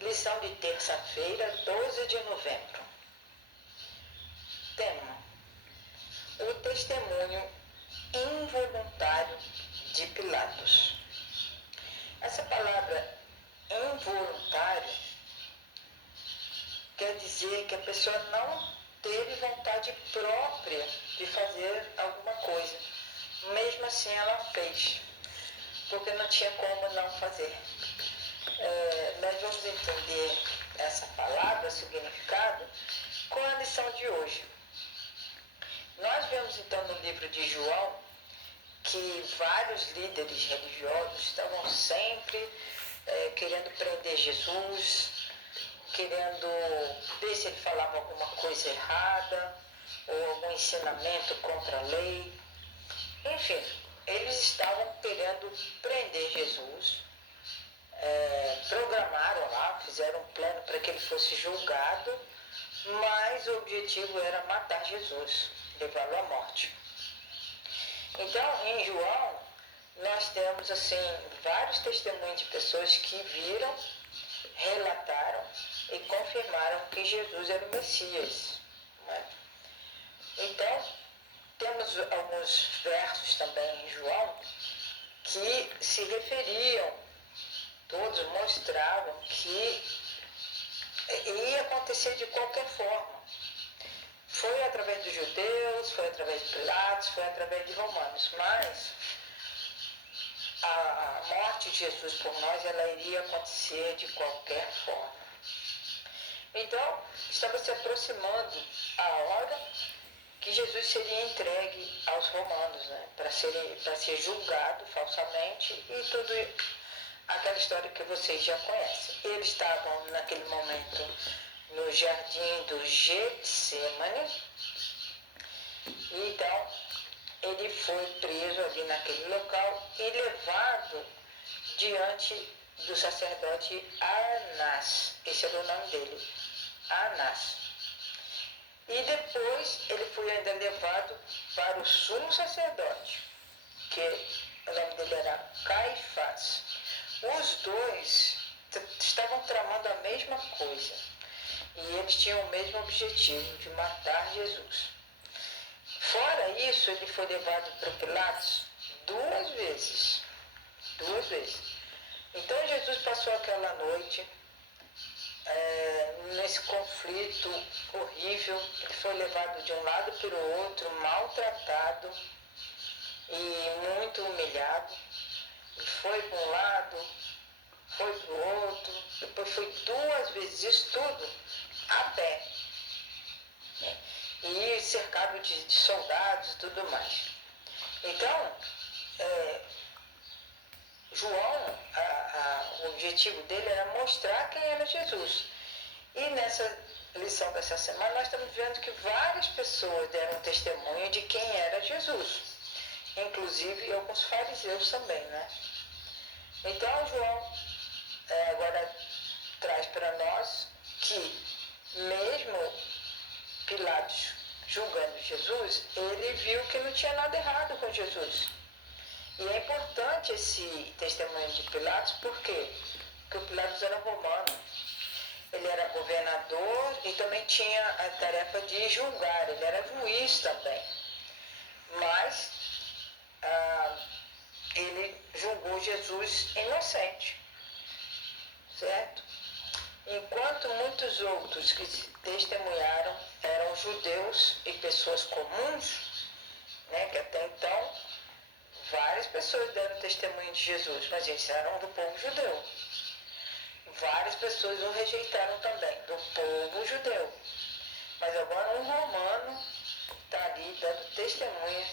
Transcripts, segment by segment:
Lição de terça-feira, 12 de novembro. Tema: o testemunho involuntário de Pilatos. Essa palavra involuntário quer dizer que a pessoa não teve vontade própria de fazer alguma coisa. Mesmo assim ela fez, porque não tinha como não fazer. Nós vamos entender essa palavra, o significado, com a lição de hoje. Nós vemos então no livro de João que vários líderes religiosos estavam sempre querendo prender Jesus, querendo ver se ele falava alguma coisa errada ou algum ensinamento contra a lei. Enfim, eles estavam querendo prender Jesus, programaram lá, fizeram um plano para que ele fosse julgado, mas o objetivo era matar Jesus, levá-lo à morte. Então, em João, nós temos assim vários testemunhos de pessoas que viram, relataram e confirmaram que Jesus era o Messias, né? Então, temos alguns versos também em João que se referiam, todos mostravam que ia acontecer de qualquer forma. Foi através dos judeus, foi através de Pilatos, foi através de romanos, mas a morte de Jesus por nós, ela iria acontecer de qualquer forma. Então, estava se aproximando a hora que Jesus seria entregue aos romanos, né, para ser julgado falsamente e tudo aquela história que vocês já conhecem. Eles estavam naquele momento no jardim do Getsemane, e então ele foi preso ali naquele local e levado diante do sacerdote Anás. Esse era o nome dele, Anás. E depois ele foi ainda levado para o sumo sacerdote, que o nome dele era Caifás. Os dois estavam tramando a mesma coisa e eles tinham o mesmo objetivo, de matar Jesus. Fora isso, ele foi levado para Pilatos duas vezes. Então Jesus passou aquela noite nesse conflito horrível. Ele foi levado de um lado para o outro, maltratado e muito humilhado. Ele foi para um lado, foi para o outro, depois foi duas vezes, isso tudo a pé, né? E cercado de soldados e tudo mais. Então, João, o objetivo dele era mostrar quem era Jesus. E nessa lição dessa semana nós estamos vendo que várias pessoas deram testemunho de quem era Jesus, inclusive alguns fariseus também, né? Então João agora traz para nós que mesmo Pilatos julgando Jesus, ele viu que não tinha nada errado com Jesus. E é importante esse testemunho de Pilatos, por quê? Porque o Pilatos era romano. Ele era governador e também tinha a tarefa de julgar, ele era juiz também. Mas ele julgou Jesus inocente, certo? Enquanto muitos outros que testemunharam eram judeus e pessoas comuns, né, que até então várias pessoas deram testemunho de Jesus, mas eles eram do povo judeu. Várias pessoas o rejeitaram também, do povo judeu. Mas agora um romano está ali dando testemunha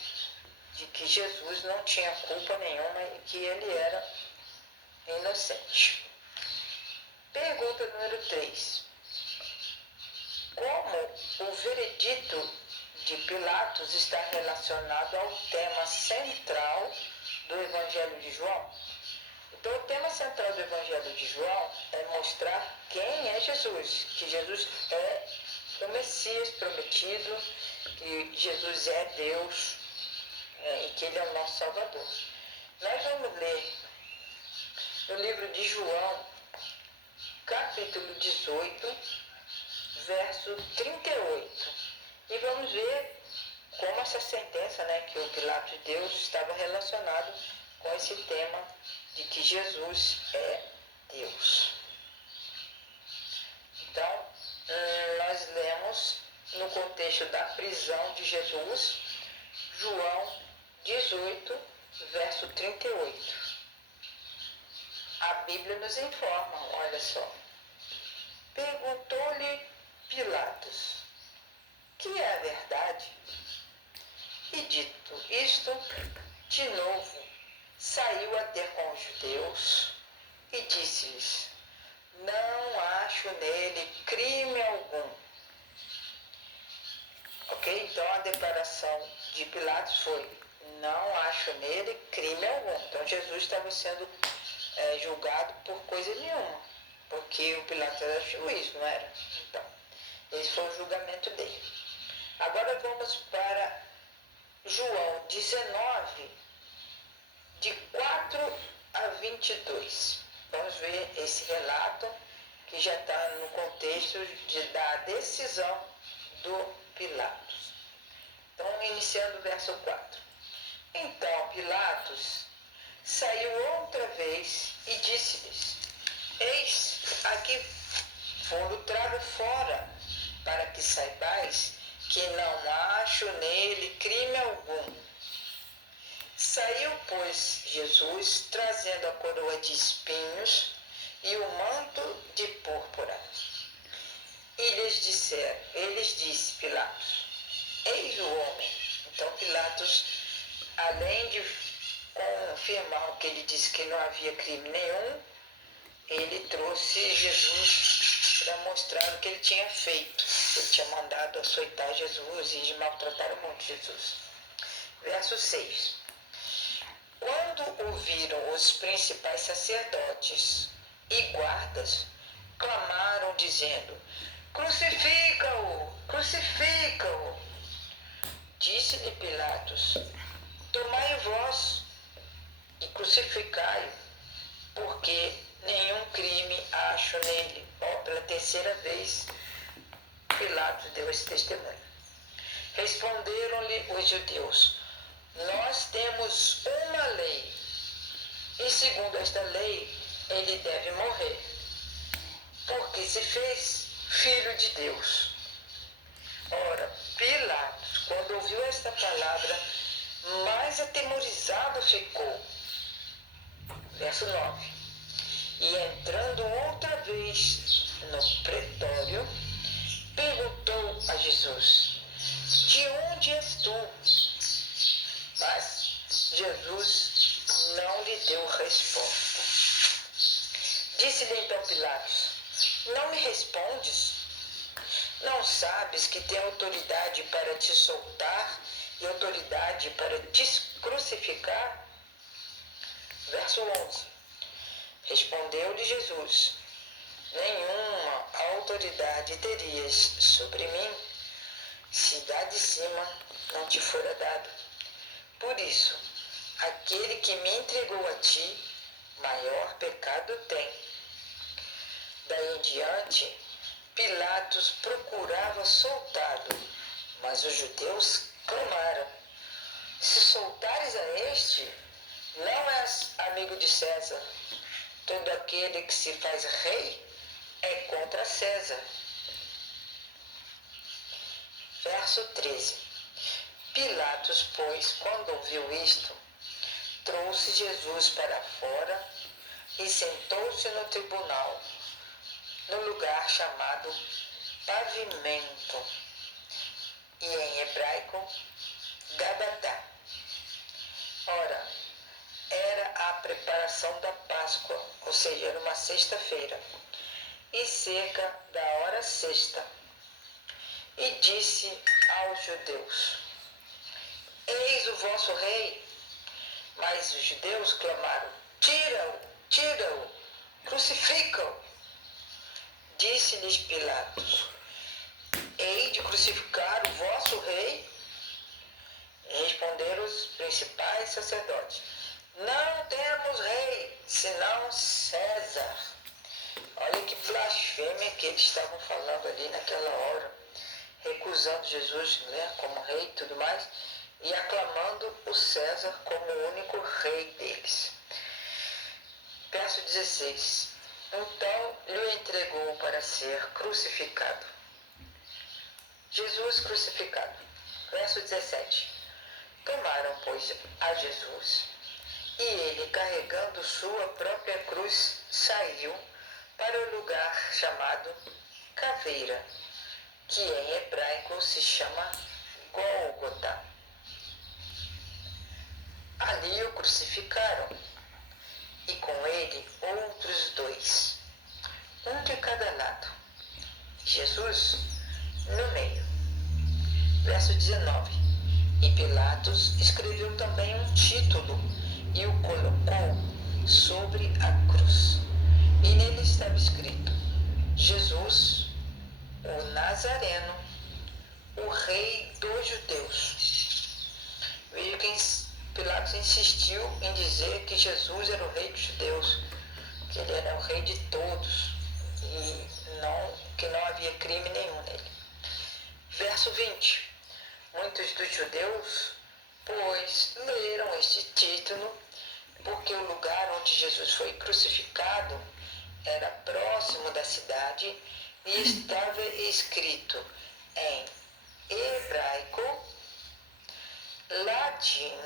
de que Jesus não tinha culpa nenhuma e que ele era inocente. Pergunta número 3. Como o veredito de Pilatos está relacionado ao tema central do Evangelho de João? Então, o tema central do Evangelho de João é mostrar quem é Jesus, que Jesus é o Messias prometido, que Jesus é Deus e que Ele é o nosso Salvador. Nós vamos ler no livro de João, capítulo capítulo 18, verso 38. E vamos ver como essa sentença, que o Pilatos deu, estava relacionado com esse tema de que Jesus é Deus. Então, nós lemos no contexto da prisão de Jesus, João 18, verso 38. A Bíblia nos informa, olha só. Perguntou-lhe Pilatos, que é a verdade? E dito isto, de novo, saiu a ter com os judeus e disse-lhes, não acho nele crime algum. Ok? Então a declaração de Pilatos foi, não acho nele crime algum. Então Jesus estava sendo julgado por coisa nenhuma, porque o Pilatos era juiz, não era? Então, esse foi o julgamento dele. Agora vamos para João 19, de 4 a 22. Vamos ver esse relato que já está no contexto da decisão do Pilatos. Então, iniciando o verso 4. Então Pilatos saiu outra vez e disse-lhes, eis, aqui foram trago fora, para que saibais que não acho nele crime algum. Saiu, pois, Jesus, trazendo a coroa de espinhos e o manto de púrpura. E eles disse Pilatos, eis o homem. Então Pilatos, além de confirmar o que ele disse que não havia crime nenhum, ele trouxe Jesus para mostrar o que ele tinha feito. Ele tinha mandado açoitar Jesus e maltratar muito Jesus. Verso 6. Quando ouviram os principais sacerdotes e guardas, clamaram dizendo, crucifica-o, crucifica-o. Disse-lhe Pilatos, tomai vós e crucificai-o, porque nenhum crime acho nele. Pela terceira vez, Pilatos deu esse testemunho. Responderam-lhe os judeus, nós temos uma lei, e segundo esta lei, ele deve morrer, porque se fez filho de Deus. Ora, Pilatos, quando ouviu esta palavra, mais atemorizado ficou. Verso 9. E entrando outra vez no pretório, perguntou a Jesus, de onde és tu? Mas Jesus não lhe deu resposta. Disse-lhe então Pilatos, não me respondes? Não sabes que tenho autoridade para te soltar e autoridade para te crucificar? Verso 11. Respondeu-lhe Jesus, nenhuma autoridade terias sobre mim, se da de cima não te fora dado. Por isso, aquele que me entregou a ti, maior pecado tem. Daí em diante, Pilatos procurava soltá-lo, mas os judeus clamaram, se soltares a este, não és amigo de César. Todo aquele que se faz rei é contra César. Verso 13. Pilatos, pois, quando ouviu isto, trouxe Jesus para fora e sentou-se no tribunal, no lugar chamado Pavimento, e em hebraico, Gabatá. Ora, era a preparação da Páscoa, ou seja, era uma sexta-feira, e cerca da hora sexta. E disse aos judeus, eis o vosso rei. Mas os judeus clamaram, tira-o, tira-o, crucifica-o. Disse-lhes Pilatos, hei de crucificar o vosso rei? E responderam os principais sacerdotes, não temos rei, senão César. Olha que blasfêmia que eles estavam falando ali naquela hora, recusando Jesus, né, como rei e tudo mais, e aclamando o César como o único rei deles. Verso 16. Então lhe entregou para ser crucificado. Jesus crucificado. Verso 17. Tomaram, pois, a Jesus, e ele, carregando sua própria cruz, saiu para o lugar chamado Caveira, que em hebraico se chama Gólgota. Ali o crucificaram, e com ele outros dois, um de cada lado, Jesus no meio. Verso 19. E Pilatos escreveu também um título e o colocou sobre a cruz. E nele estava escrito: Jesus, o Nazareno, o Rei dos Judeus. Veja que Pilatos insistiu em dizer que Jesus era o Rei dos Judeus, que ele era o Rei de todos e que não havia crime nenhum nele. Verso 20. Muitos dos judeus, pois, leram este título, porque o lugar onde Jesus foi crucificado era próximo da cidade e estava escrito em hebraico, latim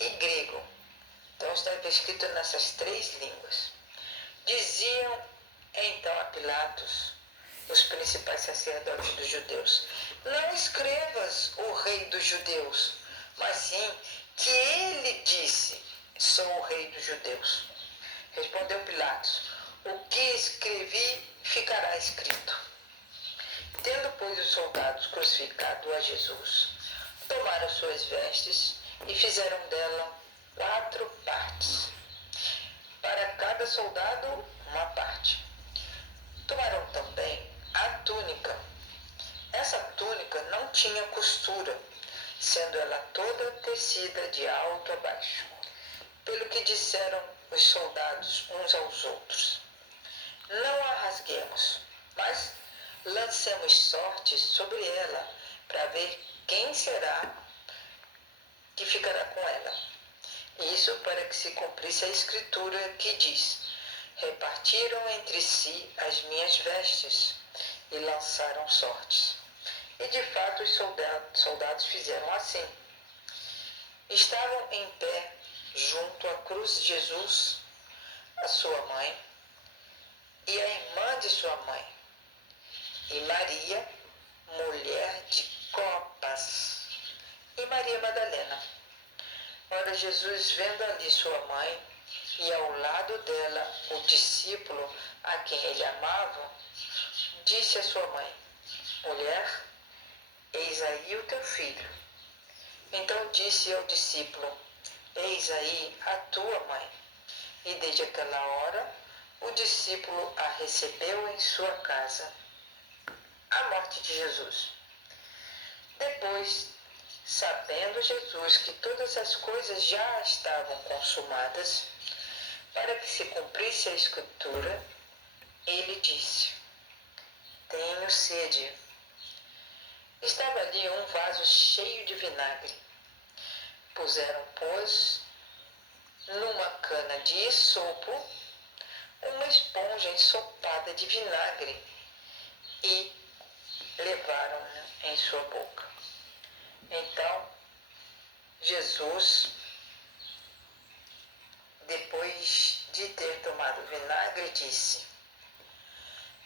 e grego. Então estava escrito nessas três línguas. Diziam então a Pilatos os principais sacerdotes dos judeus: não escrevas o rei dos judeus, mas sim que ele disse: sou o rei dos judeus. Respondeu Pilatos: o que escrevi ficará escrito. Tendo, pois, os soldados crucificado a Jesus, tomaram suas vestes e fizeram dela 4 partes, para cada soldado uma parte. Tomaram também a túnica. Essa túnica não tinha costura, sendo ela toda tecida de alto a baixo. Pelo que disseram os soldados uns aos outros: não a rasguemos, mas lancemos sortes sobre ela, para ver quem será que ficará com ela. Isso para que se cumprisse a escritura que diz: repartiram entre si as minhas vestes e lançaram sortes. E de fato os soldados fizeram assim. Estavam em pé junto à cruz de Jesus, a sua mãe e a irmã de sua mãe, e Maria, mulher de Clopas, e Maria Madalena. Ora, Jesus, vendo ali sua mãe e ao lado dela o discípulo a quem ele amava, disse à sua mãe: mulher, eis aí o teu filho. Então disse ao discípulo: eis aí a tua mãe. E desde aquela hora o discípulo a recebeu em sua casa. A morte de Jesus. Depois, sabendo Jesus que todas as coisas já estavam consumadas, para que se cumprisse a escritura, ele disse: tenho sede. Estava ali um vaso cheio de vinagre. Puseram, pois, numa cana de esopo, uma esponja ensopada de vinagre e levaram em sua boca. Então, Jesus, depois de ter tomado vinagre, disse: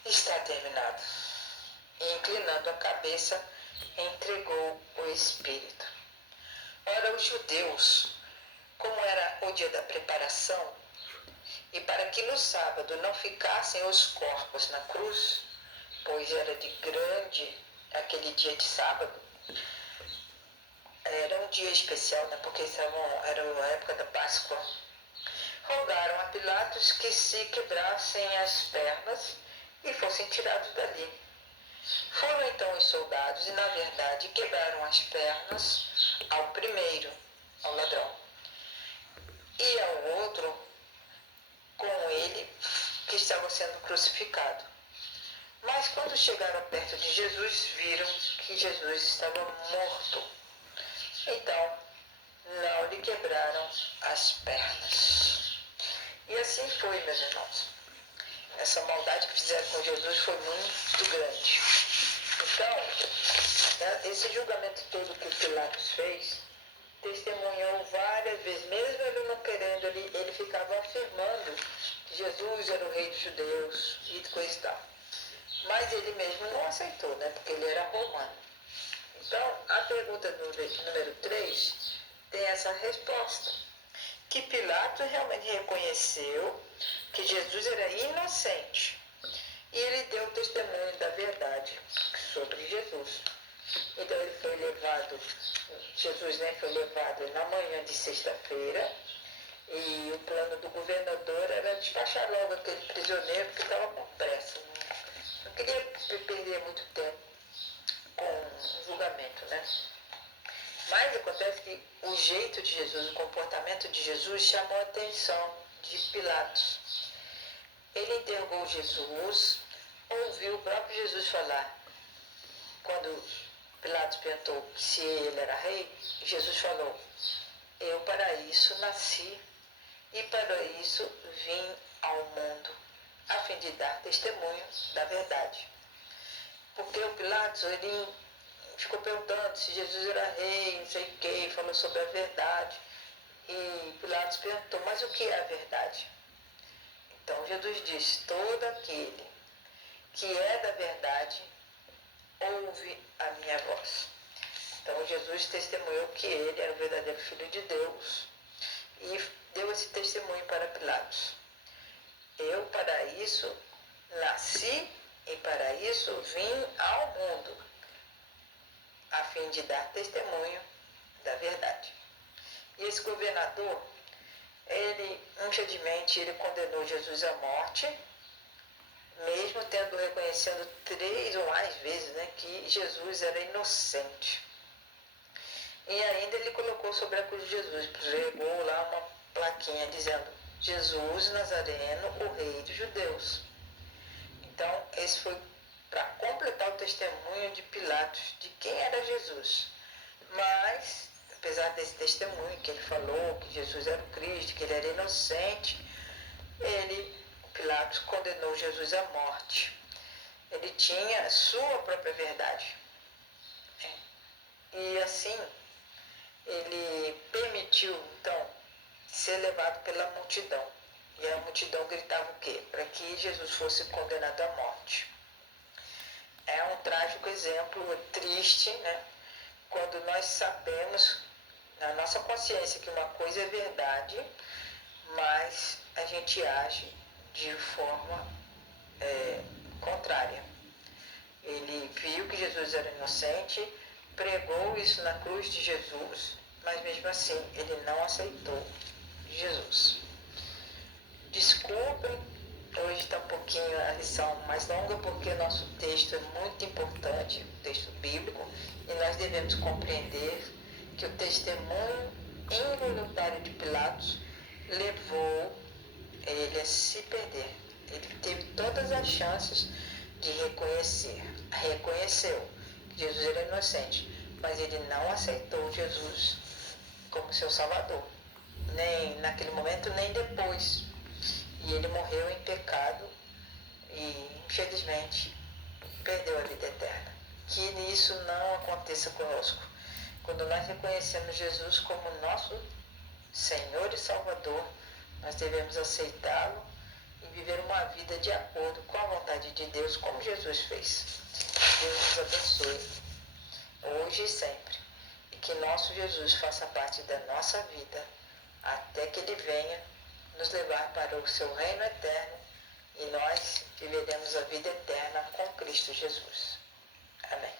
está terminado. E, inclinando a cabeça, entregou o Espírito. Ora, os judeus, como era o dia da preparação, e para que no sábado não ficassem os corpos na cruz, pois era de grande aquele dia de sábado, era um dia especial, né, porque era a época da Páscoa, rogaram a Pilatos que se quebrassem as pernas e fossem tirados dali. Foram então os soldados e, na verdade, quebraram as pernas ao primeiro, ao ladrão, e ao outro, com ele, que estava sendo crucificado. Mas quando chegaram perto de Jesus, viram que Jesus estava morto. Então, não lhe quebraram as pernas. E assim foi, meus irmãos. Essa maldade que fizeram com Jesus foi muito grande. Então, esse julgamento todo que Pilatos fez, testemunhou várias vezes, mesmo ele não querendo, ele ficava afirmando que Jesus era o rei dos judeus e coisa e tal. Mas ele mesmo não aceitou, né? Porque ele era romano. Então, a pergunta número 3 tem essa resposta. Que Pilatos realmente reconheceu que Jesus era inocente. E ele deu testemunho da verdade sobre Jesus. Então ele foi levado, Jesus foi levado na manhã de sexta-feira, e o plano do governador era despachar logo aquele prisioneiro que estava com pressa. Não queria perder muito tempo com o julgamento, né? Mas acontece que o jeito de Jesus, o comportamento de Jesus chamou a atenção de Pilatos. Ele interrogou Jesus, ouviu o próprio Jesus falar. Quando Pilatos perguntou se ele era rei, Jesus falou: eu para isso nasci e para isso vim ao mundo, a fim de dar testemunho da verdade. Porque o Pilatos, ele ficou perguntando se Jesus era rei, não sei o que, falou sobre a verdade. E Pilatos perguntou: mas o que é a verdade? Então Jesus disse: todo aquele que é da verdade ouve a minha voz. Então Jesus testemunhou que ele era o verdadeiro Filho de Deus e deu esse testemunho para Pilatos. Eu para isso nasci e para isso vim ao mundo, a fim de dar testemunho da verdade. E esse governador, ele condenou Jesus à morte, mesmo tendo reconhecendo 3 ou mais vezes, né, que Jesus era inocente. E ainda ele colocou sobre a cruz de Jesus, pregou lá uma plaquinha dizendo: Jesus Nazareno, o rei dos judeus. Então, esse foi para completar o testemunho de Pilatos de quem era Jesus. Mas, apesar desse testemunho que ele falou, que Jesus era o Cristo, que ele era inocente, Pilatos condenou Jesus à morte. Ele tinha a sua própria verdade. E assim, ele permitiu, então, ser levado pela multidão. E a multidão gritava o quê? Para que Jesus fosse condenado à morte. É um trágico exemplo, triste, né? Quando nós sabemos, na nossa consciência, que uma coisa é verdade, mas a gente age de forma contrária. Ele viu que Jesus era inocente, pregou isso na cruz de Jesus, mas mesmo assim ele não aceitou Jesus. Desculpem, hoje está um pouquinho a lição mais longa, porque nosso texto é muito importante, o texto bíblico, e nós devemos compreender que o testemunho involuntário de Pilatos levou ele a se perder. Ele teve todas as chances de reconheceu que Jesus era inocente, mas ele não aceitou Jesus como seu Salvador, nem naquele momento, nem depois. E ele morreu em pecado e, infelizmente, perdeu a vida eterna. Que isso não aconteça conosco. Quando nós reconhecemos Jesus como nosso Senhor e Salvador, nós devemos aceitá-lo e viver uma vida de acordo com a vontade de Deus, como Jesus fez. Deus nos abençoe, hoje e sempre. E que nosso Jesus faça parte da nossa vida, até que Ele venha nos levar para o seu reino eterno, e nós viveremos a vida eterna com Cristo Jesus. Amém.